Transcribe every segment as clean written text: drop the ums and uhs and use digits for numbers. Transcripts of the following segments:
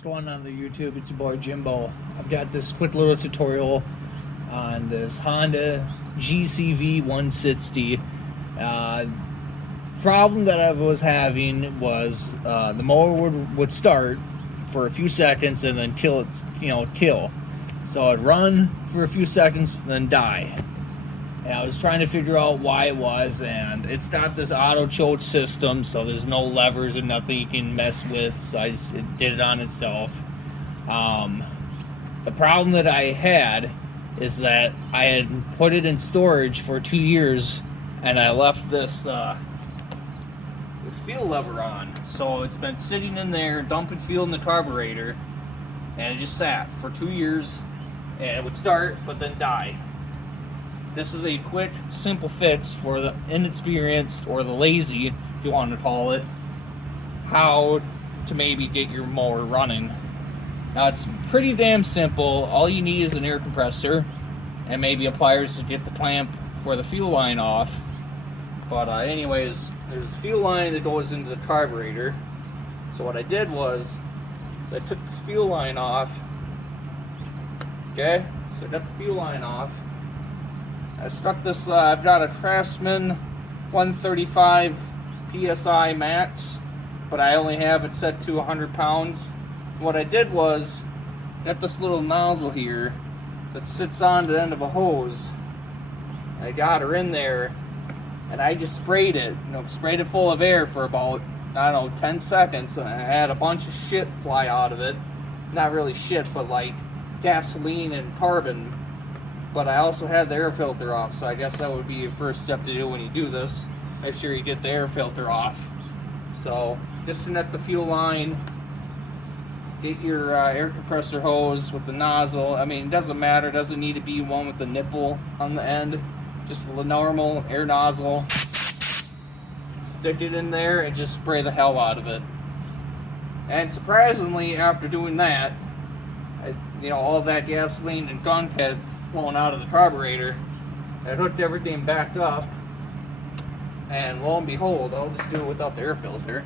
What's going on the YouTube? It's your boy Jimbo. I've got this quick little tutorial on this Honda GCV 160. Problem that I was having was the mower would start for a few seconds and then kill. So I'd run for a few seconds and then die. And I was trying to figure out why it was, and it's got this auto choke system, so there's no levers and nothing you can mess with, so I just did it on itself. The problem that I had is that I had put it in storage for 2 years, and I left this this fuel lever on, so it's been sitting in there dumping fuel in the carburetor, and it just sat for 2 years, and it would start but then die. This is a quick, simple fix for the inexperienced or the lazy, if you want to call it, how to maybe get your mower running. Now, it's pretty damn simple. All you need is an air compressor and maybe a pliers to get the clamp for the fuel line off. But anyways, there's a fuel line that goes into the carburetor. So what I did was, I took the fuel line off. Okay, so I got the fuel line off. I stuck this, I've got a Craftsman 135 PSI max, but I only have it set to 100 pounds. What I did was, got this little nozzle here that sits on the end of a hose. I got her in there, and I just sprayed it, sprayed it full of air for about, I don't know, 10 seconds, and I had a bunch of shit fly out of it. Not really shit, but like gasoline and carbon. But I also had the air filter off, so I guess that would be your first step to do when you do this. Make sure you get the air filter off. So disconnect the fuel line, get your air compressor hose with the nozzle. I mean, it doesn't matter, it doesn't need to be one with the nipple on the end. Just a normal air nozzle. Stick it in there and just spray the hell out of it. And surprisingly, after doing that, all that gasoline and gunk had flowing out of the carburetor. I hooked everything back up, and lo and behold, I'll just do it without the air filter.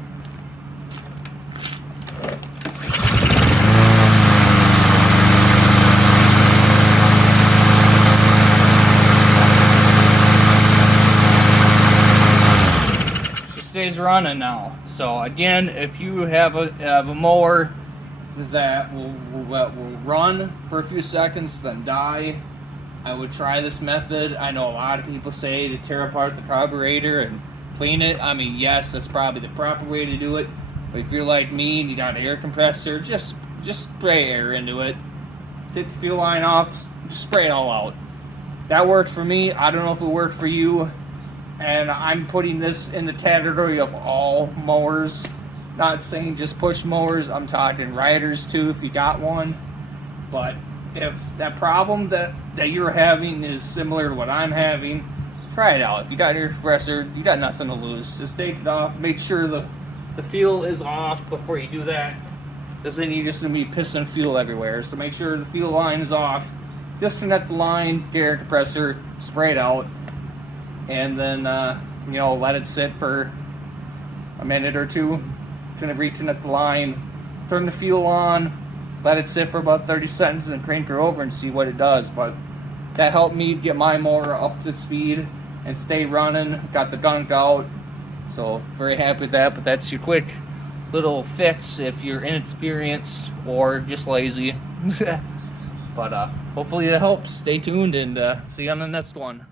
She stays running now. So again, if you have a mower that will run for a few seconds then die, I would try this method. I know a lot of people say to tear apart the carburetor and clean it. I mean, yes, that's probably the proper way to do it. But if you're like me and you got an air compressor, just spray air into it. Take the fuel line off, just spray it all out. That worked for me. I don't know if it worked for you. And I'm putting this in the category of all mowers. Not saying just push mowers, I'm talking riders too if you got one. But if that problem that you're having is similar to what I'm having, try it out. If you got an air compressor, you got nothing to lose. Just take it off, make sure the fuel is off before you do that, because then you're just going to be pissing fuel everywhere. So make sure the fuel line is off, disconnect the line, get the air compressor, spray it out, and then let it sit for a minute or two. Gonna reconnect the line, turn the fuel on, let it sit for about 30 seconds and crank her over and see what it does. But that helped me get my mower up to speed and stay running, got the gunk out, so very happy with that. But that's your quick little fix if you're inexperienced or just lazy. But hopefully it helps. Stay tuned and see you on the next one.